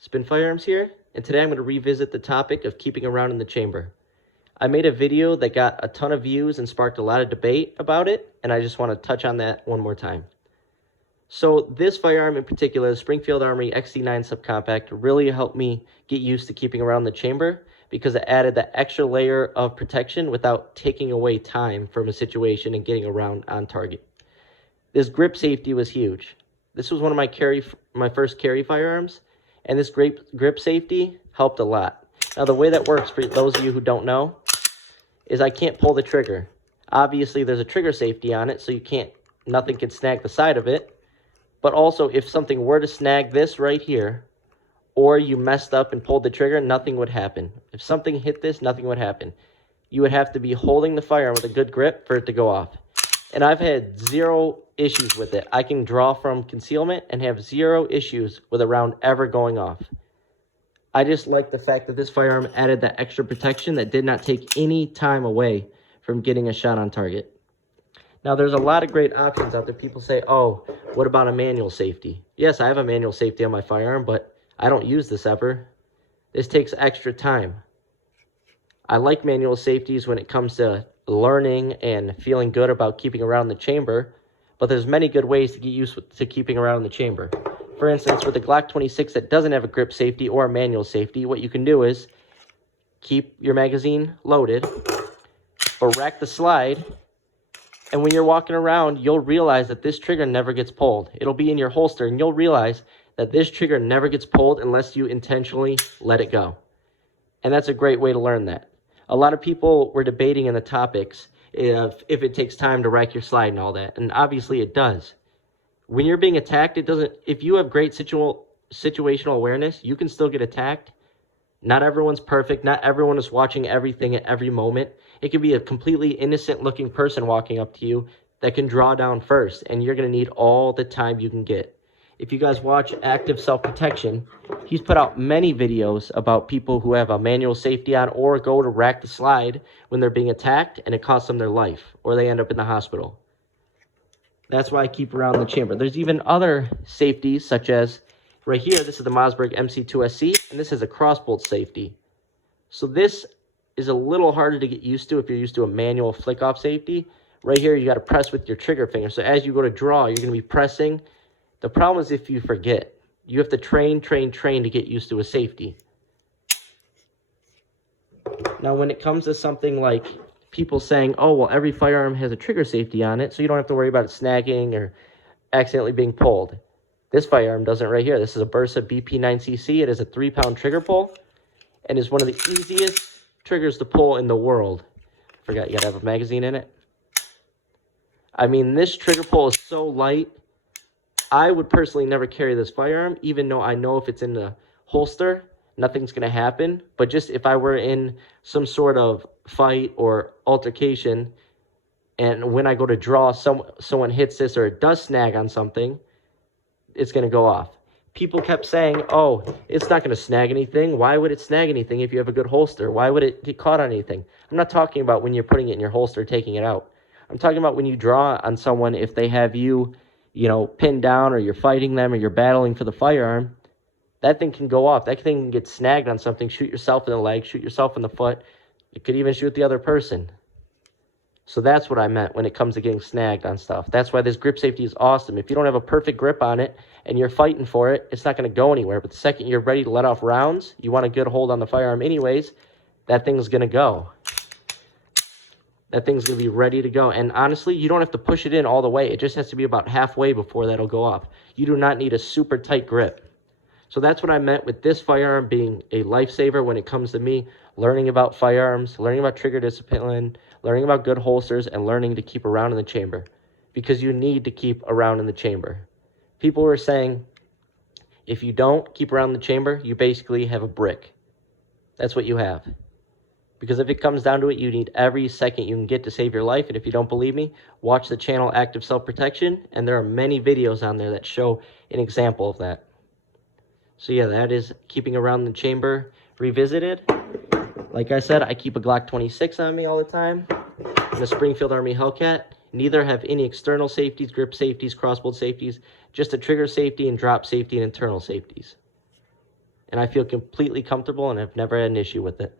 Spin Firearms here, and today I'm going to revisit the topic of keeping a round in the chamber. I made a video that got a ton of views and sparked a lot of debate about it, and I just want to touch on that one more time. So this firearm in particular, the Springfield Armory XD9 Subcompact, really helped me get used to keeping around the chamber because it added that extra layer of protection without taking away time from a situation and getting around on target. This grip safety was huge. This was one of my first carry firearms, and this grip safety helped a lot. Now, the way that works, for those of you who don't know, is I can't pull the trigger. Obviously, there's a trigger safety on it, so nothing can snag the side of it. But also, if something were to snag this right here, or you messed up and pulled the trigger, nothing would happen. If something hit this, nothing would happen. You would have to be holding the firearm with a good grip for it to go off. And I've had zero issues with it. I can draw from concealment and have zero issues with a round ever going off. I just like the fact that this firearm added that extra protection that did not take any time away from getting a shot on target. Now, there's a lot of great options out there. People say, oh, what about a manual safety? Yes, I have a manual safety on my firearm, but I don't use this ever. This takes extra time. I like manual safeties when it comes to learning and feeling good about keeping around the chamber, but there's many good ways to get used to keeping around the chamber. For instance, with the Glock 26 that doesn't have a grip safety or a manual safety, what you can do is keep your magazine loaded or rack the slide, and when you're walking around, you'll realize that this trigger never gets pulled. It'll be in your holster, and you'll realize that this trigger never gets pulled unless you intentionally let it go. And that's a great way to learn that. A lot of people were debating in the topics if it takes time to rack your slide and all that, and obviously it does. When you're being attacked, it doesn't. If you have great situational awareness, you can still get attacked. Not everyone's perfect. Not everyone is watching everything at every moment. It could be a completely innocent-looking person walking up to you that can draw down first, and you're going to need all the time you can get. If you guys watch Active Self-Protection, he's put out many videos about people who have a manual safety on or go to rack the slide when they're being attacked, and it costs them their life, or they end up in the hospital. That's why I keep around the chamber. There's even other safeties, such as right here, this is the Mossberg MC2SC, and this is a crossbolt safety. So this is a little harder to get used to if you're used to a manual flick-off safety. Right here, you got to press with your trigger finger. So as you go to draw, you're going to be pressing. The problem is if you forget. You have to train to get used to a safety. Now, when it comes to something like people saying, oh, well, every firearm has a trigger safety on it, so you don't have to worry about it snagging or accidentally being pulled. This firearm doesn't right here. This is a Bersa BP9cc. It is a 3-pound trigger pull and is one of the easiest triggers to pull in the world. Forgot you got to have a magazine in it. I mean, this trigger pull is so light. I would personally never carry this firearm, even though I know if it's in the holster, nothing's going to happen. But just if I were in some sort of fight or altercation, and when I go to draw, someone hits this or it does snag on something, it's going to go off. People kept saying, oh, it's not going to snag anything. Why would it snag anything if you have a good holster? Why would it get caught on anything? I'm not talking about when you're putting it in your holster, taking it out. I'm talking about when you draw on someone, if they have you, pinned down, or you're fighting them, or you're battling for the firearm, that thing can go off. That thing can get snagged on something, shoot yourself in the leg, shoot yourself in the foot. It could even shoot the other person. So that's what I meant when it comes to getting snagged on stuff. That's why this grip safety is awesome. If you don't have a perfect grip on it and you're fighting for it, it's not going to go anywhere. But the second you're ready to let off rounds, you want a good hold on the firearm anyways, that thing's going to go. That thing's going to be ready to go. And honestly, you don't have to push it in all the way. It just has to be about halfway before that'll go off. You do not need a super tight grip. So that's what I meant with this firearm being a lifesaver when it comes to me learning about firearms, learning about trigger discipline, learning about good holsters, and learning to keep around in the chamber. Because you need to keep around in the chamber. People were saying, if you don't keep around the chamber, you basically have a brick. That's what you have. Because if it comes down to it, you need every second you can get to save your life. And if you don't believe me, watch the channel Active Self-Protection. And there are many videos on there that show an example of that. So yeah, that is keeping around the chamber revisited. Like I said, I keep a Glock 26 on me all the time. And a Springfield Armory Hellcat. Neither have any external safeties, grip safeties, crossbolt safeties. Just a trigger safety and drop safety and internal safeties. and I feel completely comfortable and have never had an issue with it.